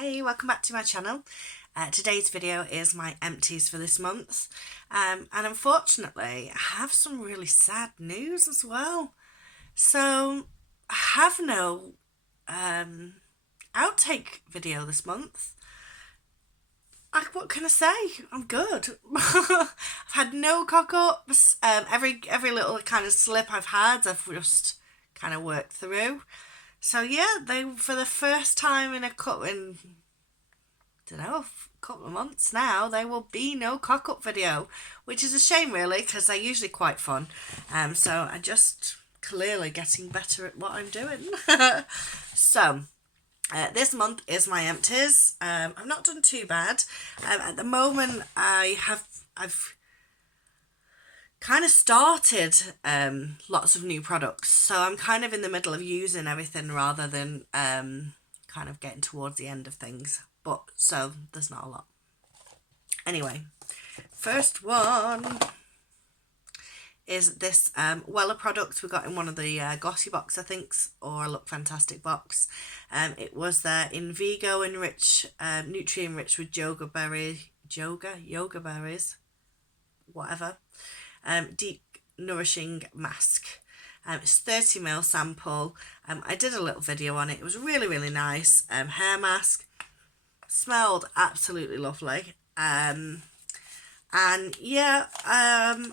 Hey, welcome back to my channel. Today's video is my empties for this month, and unfortunately I have some really sad news as well. So I have no outtake video this month. What can I say? I'm good. I've had no cock-ups. Every little kind of slip I've had, I've just kind of worked through. So yeah, they for the first time in a couple of months now, there will be no cock-up video, which is a shame really, because they're usually quite fun. So I'm just clearly getting better at what I'm doing. So this month is my empties. I've not done too bad. At the moment, I've kind of started lots of new products, so I'm kind of in the middle of using everything rather than kind of getting towards the end of things. But so there's not a lot. Anyway, first one is this Wella product we got in one of the Glossy box, I think, or Look Fantastic box. It was the Invigo Nutrient Rich with yoga berries, whatever. Deep Nourishing Mask. It's 30ml sample. I did a little video on it. It was really nice. Hair mask. Smelled absolutely lovely. And yeah, I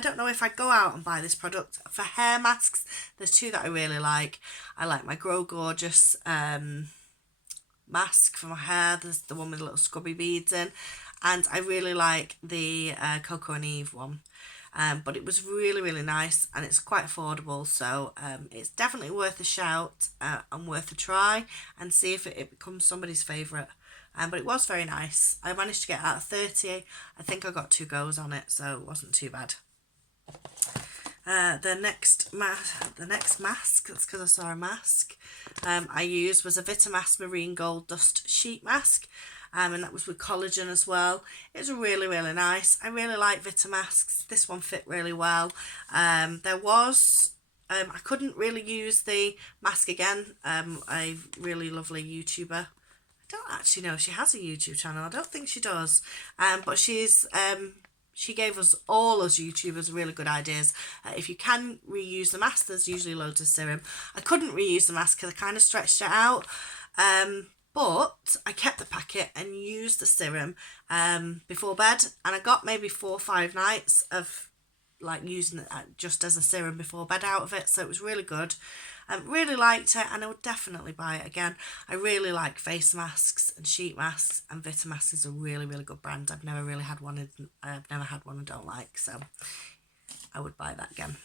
don't know if I'd go out and buy this product. For hair masks, there's two that I really like. I like my Grow Gorgeous mask for my hair. There's the one with little scrubby beads in. And I really like the Coco and Eve one. But it was really nice, and it's quite affordable, so it's definitely worth a shout and worth a try, and see if it becomes somebody's favourite. But it was very nice. I managed to get out of 30. I think I got 2 goes on it, so it wasn't too bad. The next mask, that's because I saw a mask, I used was a Vida Mask Marine Gold Dust Sheet Mask. And that was with collagen as well. It was really nice. I really like Vida masks. This one fit really well. There was, I couldn't really use the mask again. A really lovely YouTuber. I don't actually know if she has a YouTube channel. I don't think she does. But she's, she gave us all as YouTubers really good ideas. If you can reuse the mask, there's usually loads of serum. I couldn't reuse the mask because I kind of stretched it out. But I kept the packet and used the serum before bed, and I got maybe 4 or 5 nights of like using it just as a serum before bed out of it, so it was really good. Really liked it, and I would definitely buy it again. I really like face masks and sheet masks, and Vida Mask is a really good brand. I've never had one I don't like, so I would buy that again.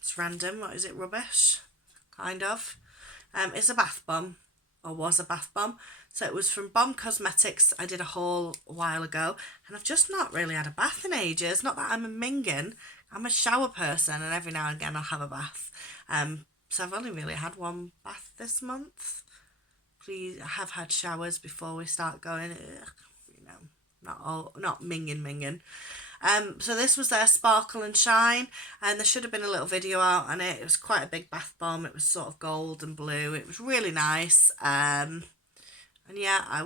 It's random. What is it? Rubbish, kind of. It's a bath bomb, or was a bath bomb. So it was from Balm Cosmetics. I did a haul a while ago, and I've just not really had a bath in ages. Not that I'm a minging. I'm a shower person, and every now and again I'll have a bath. So I've only really had 1 bath this month. Please, I have had showers before we start going. You know, not minging. So this was their Sparkle and Shine, and there should have been a little video out on it. It was quite a big bath bomb. It was sort of gold and blue. It was really nice. And yeah, I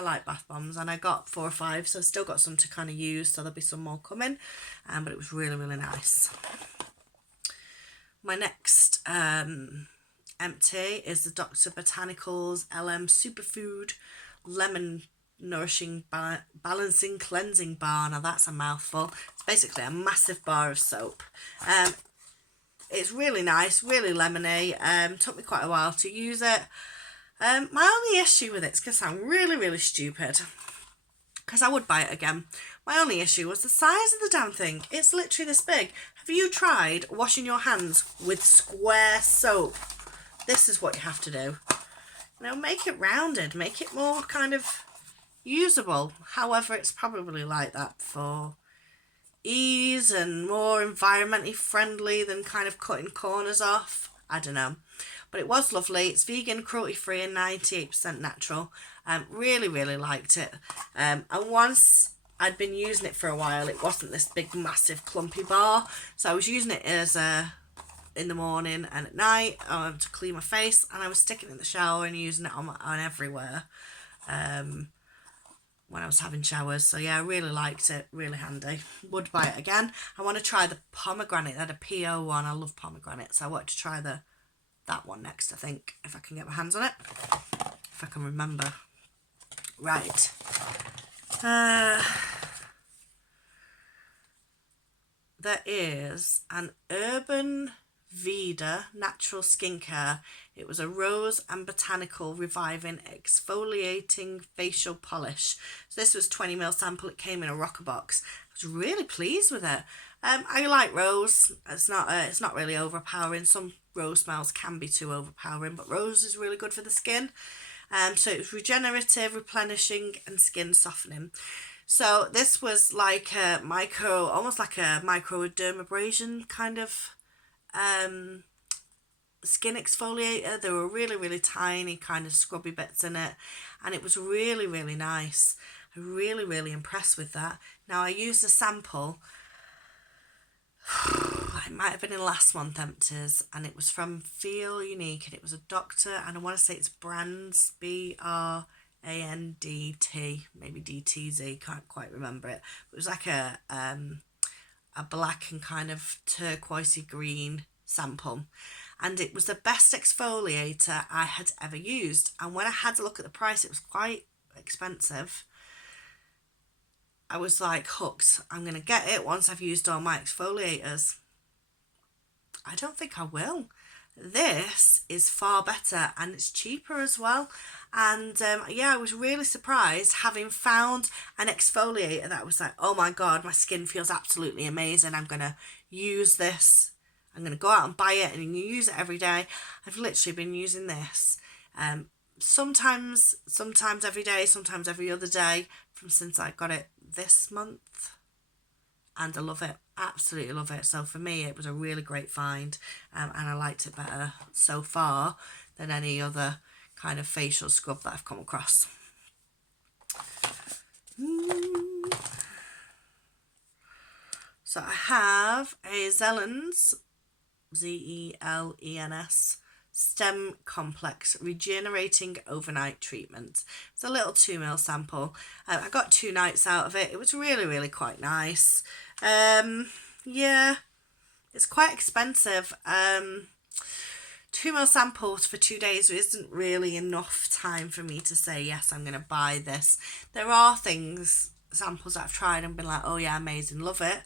like bath bombs, and I got 4 or 5, so I've still got some to kind of use, so there'll be some more coming. But it was really nice. My next empty is the Dr. Botanicals LM Superfood Lemon Nourishing Balancing Cleansing Bar. Now that's a mouthful. It's basically a massive bar of soap. It's really nice, really lemony. Took me quite a while to use it. My only issue with it's going to sound really stupid, because I would buy it again. My only issue was the size of the damn thing. It's literally this big. Have you tried washing your hands with square soap? This is what you have to do. You know, make it rounded, make it more kind of usable. However, it's probably like that for ease and more environmentally friendly than kind of cutting corners off. I don't know, but it was lovely. It's vegan, cruelty free, and 98% natural. Really liked it. And once I'd been using it for a while, it wasn't this big massive clumpy bar, so I was using it as a in the morning and at night to clean my face, and I was sticking it in the shower and using it on everywhere when I was having showers. So yeah, I really liked it, really handy. Would buy it again. I want to try the pomegranate. They had a PO one. I love pomegranate, so I want to try that one next, I think, if I can get my hands on it, if I can remember. Right. There is an Urban Vida natural skincare. It was a rose and botanical reviving exfoliating facial polish. So this was 20ml sample. It came in a rocker box. I was really pleased with it. I like rose. It's not really overpowering. Some rose smells can be too overpowering, but rose is really good for the skin. So it was regenerative, replenishing, and skin softening. So this was like a almost like a microdermabrasion kind of skin exfoliator. There were really, really tiny kind of scrubby bits in it, and it was really, really nice. I'm really, really impressed with that. Now I used a sample, it might have been in last month empties, and it was from Feel Unique, and it was a doctor, and I want to say it's Brands, BRANDT, maybe DTZ, can't quite remember it. It was like a black and kind of turquoisey green sample, and it was the best exfoliator I had ever used. And when I had to look at the price, it was quite expensive. I was like hooked. I'm going to get it once I've used all my exfoliators. I don't think I will. This is far better, and it's cheaper as well. And yeah, I was really surprised having found an exfoliator that was like, oh my god, my skin feels absolutely amazing. I'm going to use this. I'm going to go out and buy it and use it every day. I've literally been using this sometimes every day, sometimes every other day since I got it this month, and I love it, absolutely love it. So for me, it was a really great find, and I liked it better so far than any other kind of facial scrub that I've come across. So I have a Zelens, Zelens Stem Complex Regenerating Overnight Treatment. It's a little 2ml sample. I got 2 nights out of it. It was really, really quite nice. Yeah, it's quite expensive. 2ml samples for 2 days isn't really enough time for me to say, yes, I'm going to buy this. There are samples that I've tried and been like, oh yeah, amazing, love it.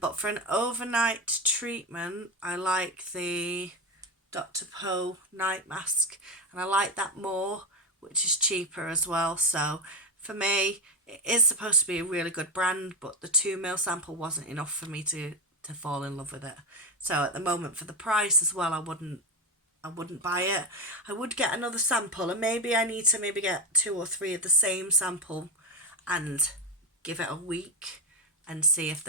But for an overnight treatment, I like the Dr. Poe night mask, and I like that more, which is cheaper as well. So for me, it is supposed to be a really good brand, but the 2ml sample wasn't enough for me to fall in love with it. So at the moment, for the price as well, I wouldn't buy it. I would get another sample, and maybe I need to get 2 or 3 of the same sample and give it a week and see if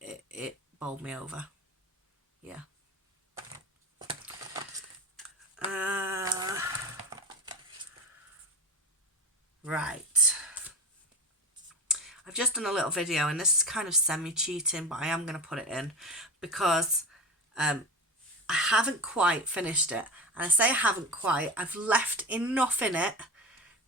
it bowled me over. Yeah. Right. I've just done a little video, and this is kind of semi-cheating, but I am going to put it in because I haven't quite finished it. And I say I haven't quite. I've left enough in it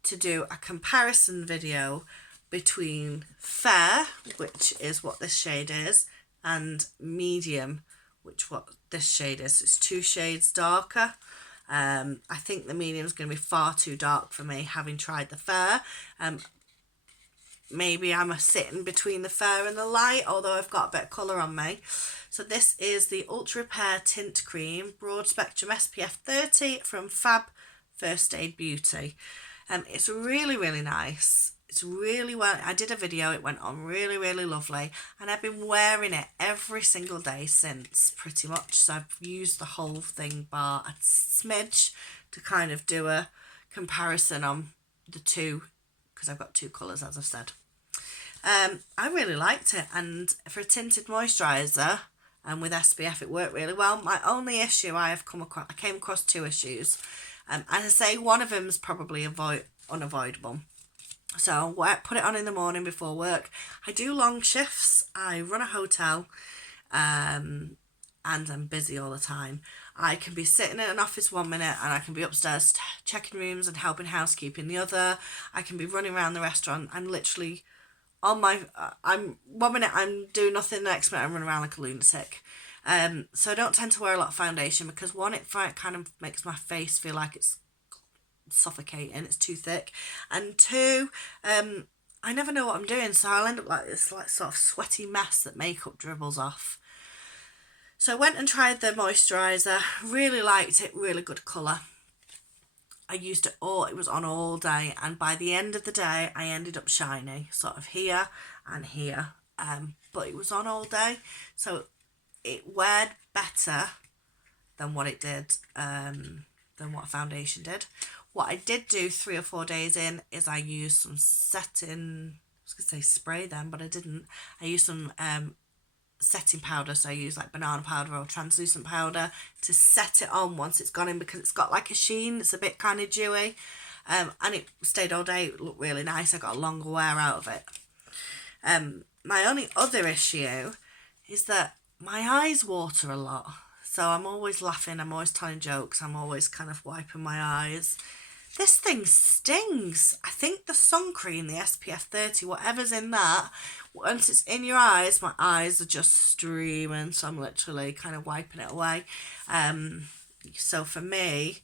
to do a comparison video between Fair, which is what this shade is, and Medium, which what this shade is. It's 2 shades darker. I think the medium is going to be far too dark for me, having tried the Fair. Maybe I'm sitting between the Fair and the light, although I've got a bit of colour on me. So this is the Ultra Repair Tint Cream Broad Spectrum SPF 30 from Fab First Aid Beauty. It's really, really nice. It's really well, I did a video, it went on really, really lovely, and I've been wearing it every single day since, pretty much. So I've used the whole thing bar a smidge to kind of do a comparison on the two, because I've got 2 colours, as I've said. I really liked it, and for a tinted moisturiser and with SPF, it worked really well. My only issue I came across 2 issues, and I say one of them is probably unavoidable. So I put it on in the morning before work. I do long shifts. I run a hotel. and I'm busy all the time. I can be sitting in an office one minute and I can be upstairs checking rooms and helping housekeeping the other. I can be running around the restaurant. I'm literally on my, I'm one minute I'm doing nothing, the next minute I'm running around like a lunatic. So I don't tend to wear a lot of foundation because one, it kind of makes my face feel like it's suffocating, it's too thick, and two, I never know what I'm doing, so I'll end up like this like sort of sweaty mess that makeup dribbles off. So I went and tried the moisturiser, really liked it, really good colour. I used it all, it was on all day, and by the end of the day I ended up shiny, sort of here and here, but it was on all day, so it weared better than what it did, than what foundation did. What I did do 3 or 4 days in is I used some setting, I was going to say spray then, but I didn't. I used some setting powder, so I use like banana powder or translucent powder to set it on once it's gone in, because it's got like a sheen, it's a bit kind of dewy, and it stayed all day. It looked really nice. I got a longer wear out of it. My only other issue is that my eyes water a lot, so I'm always laughing, I'm always telling jokes, I'm always kind of wiping my eyes. This thing stings. I think the sun cream, the SPF 30, whatever's in that, once it's in your eyes, my eyes are just streaming, so I'm literally kind of wiping it away. So for me,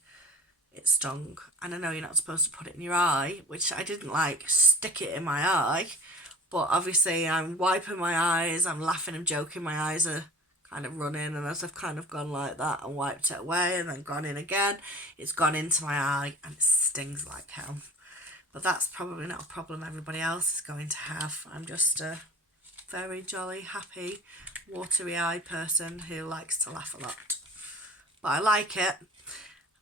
it stung. And I know you're not supposed to put it in your eye, which I didn't like stick it in my eye, but obviously I'm wiping my eyes, I'm laughing and joking, my eyes are kind of running, and as I've kind of gone like that and wiped it away and then gone in again, it's gone into my eye and it stings like hell. But that's probably not a problem everybody else is going to have. I'm just a very jolly, happy, watery eye person who likes to laugh a lot. But I like it.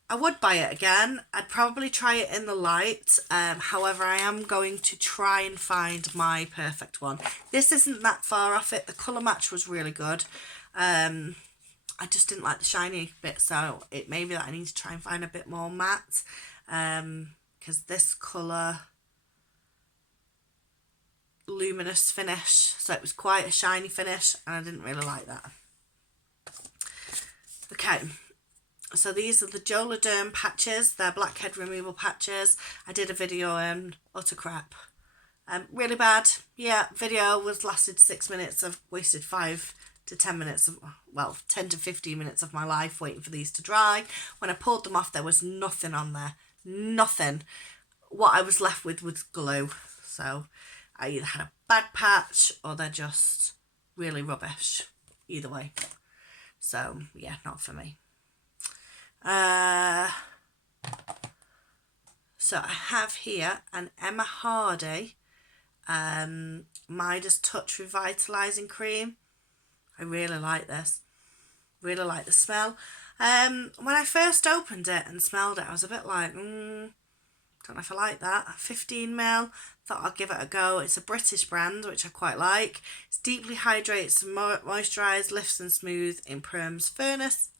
I would buy it again. I'd probably try it in the light. However, I am going to try and find my perfect one. This isn't that far off it. The colour match was really good. I just didn't like the shiny bit, so it may be that I need to try and find a bit more matte, because this colour, luminous finish, so it was quite a shiny finish and I didn't really like that. Okay, so these are the Joladerm patches. They're blackhead removal patches. I did a video on utter crap. Really bad. Yeah, video was lasted 6 minutes. I've wasted 5 to 10 minutes of, well, 10 to 15 minutes of my life waiting for these to dry. When I pulled them off, there was nothing on there. Nothing. What I was left with was glue. So I either had a bad patch or they're just really rubbish. Either way. So yeah, not for me. So I have here an Emma Hardy Midas Touch Revitalising Cream. I really like this. Really like the smell. When I first opened it and smelled it, I was a bit like, don't know if I like that. 15ml. Thought I'd give it a go. It's a British brand, which I quite like. It's deeply hydrates, moisturise, lifts and smooths, improves firmness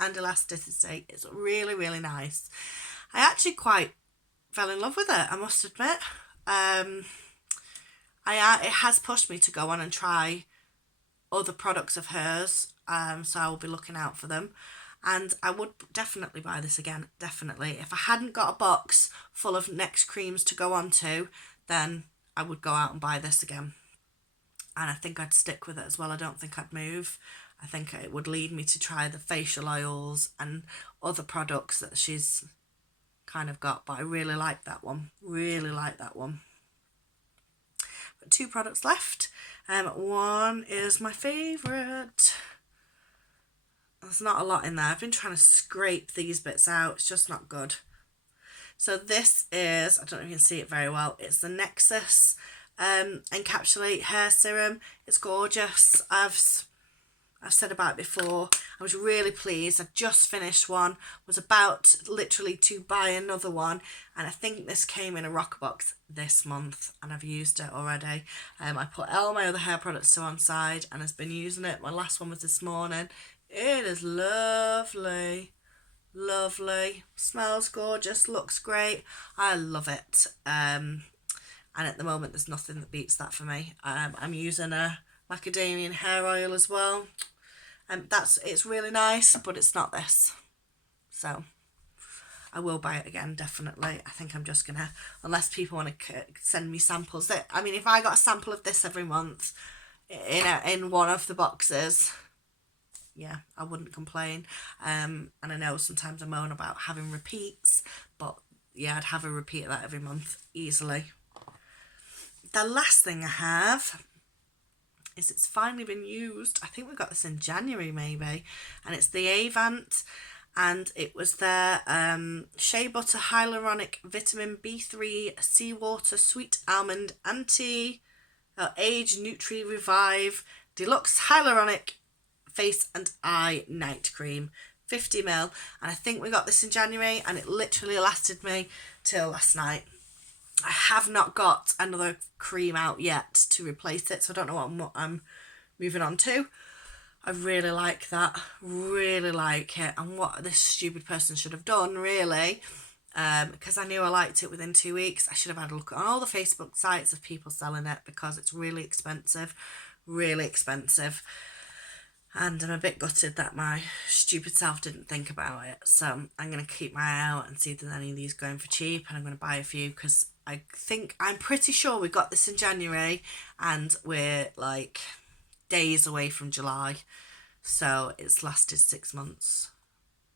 and elasticity. It's really, really nice. I actually quite fell in love with it, I must admit. It has pushed me to go on and try other products of hers, so I will be looking out for them, and I would definitely buy this again, definitely. If I hadn't got a box full of Next creams to go on to, then I would go out and buy this again, and I think I'd stick with it as well. I don't think I'd move. I think it would lead me to try the facial oils and other products that she's kind of got, but I really like that one, really like that one. But 2 products left. One is my favourite. There's not a lot in there. I've been trying to scrape these bits out. It's just not good. So this is, I don't know if you can see it very well, it's the Nexus Encapsulate Hair Serum. It's gorgeous. I've said about it before. I was really pleased. I just finished one. Was about literally to buy another one, and I think this came in a rock box this month, and I've used it already. I put all my other hair products to one side and has been using it. My last one was this morning. It is lovely. Lovely. Smells gorgeous. Looks great. I love it. And at the moment there's nothing that beats that for me. I'm using a macadamian hair oil as well. It's really nice, but it's not this. So I will buy it again, definitely. I think I'm just gonna, unless people want to send me samples. I mean, if I got a sample of this every month in one of the boxes, yeah, I wouldn't complain. And I know sometimes I moan about having repeats, but yeah, I'd have a repeat of that every month easily. The last thing I have is it's finally been used. I think we got this in January maybe, and it's the Avon, and it was their shea butter hyaluronic vitamin B3 seawater sweet almond age nutri revive deluxe hyaluronic face and eye night cream, 50ml, and I think we got this in January, and it literally lasted me till last night. I have not got another cream out yet to replace it, so I don't know what I'm moving on to. I really like that, really like it, and what this stupid person should have done, really, because I knew I liked it within 2 weeks, I should have had a look on all the Facebook sites of people selling it, because it's really expensive, and I'm a bit gutted that my stupid self didn't think about it. So I'm going to keep my eye out and see if there's any of these going for cheap, and I'm going to buy a few, because I'm pretty sure we got this in January and we're like days away from July, so it's lasted 6 months,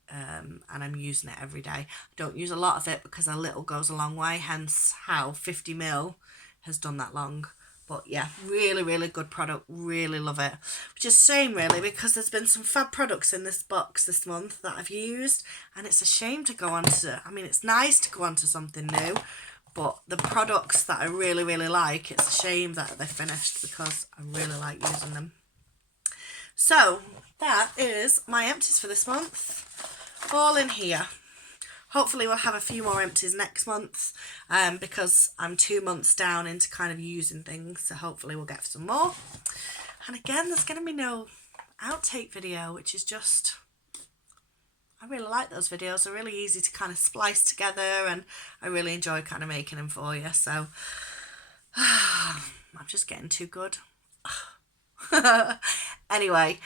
and I'm using it every day. I don't use a lot of it because a little goes a long way, hence how 50ml has done that long. But yeah, really, really good product. Really love it. Which is a shame, really, because there's been some fab products in this box this month that I've used, and it's a shame to go on to, I mean, it's nice to go on to something new, but the products that I really, really like, it's a shame that they're finished, because I really like using them. So that is my empties for this month, all in here. Hopefully we'll have a few more empties next month, because I'm 2 months down into kind of using things, so hopefully we'll get some more. And again, there's going to be no outtake video, which is just, I really like those videos. They're really easy to kind of splice together, and I really enjoy kind of making them for you. So I'm just getting too good. Anyway,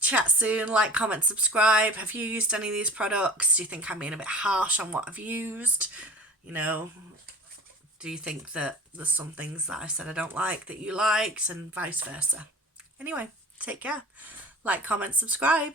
chat soon. Like, comment, subscribe. Have you used any of these products? Do you think I'm being a bit harsh on what I've used? You know, do you think that there's some things that I said I don't like that you liked, and vice versa? Anyway, take care. Like, comment, subscribe.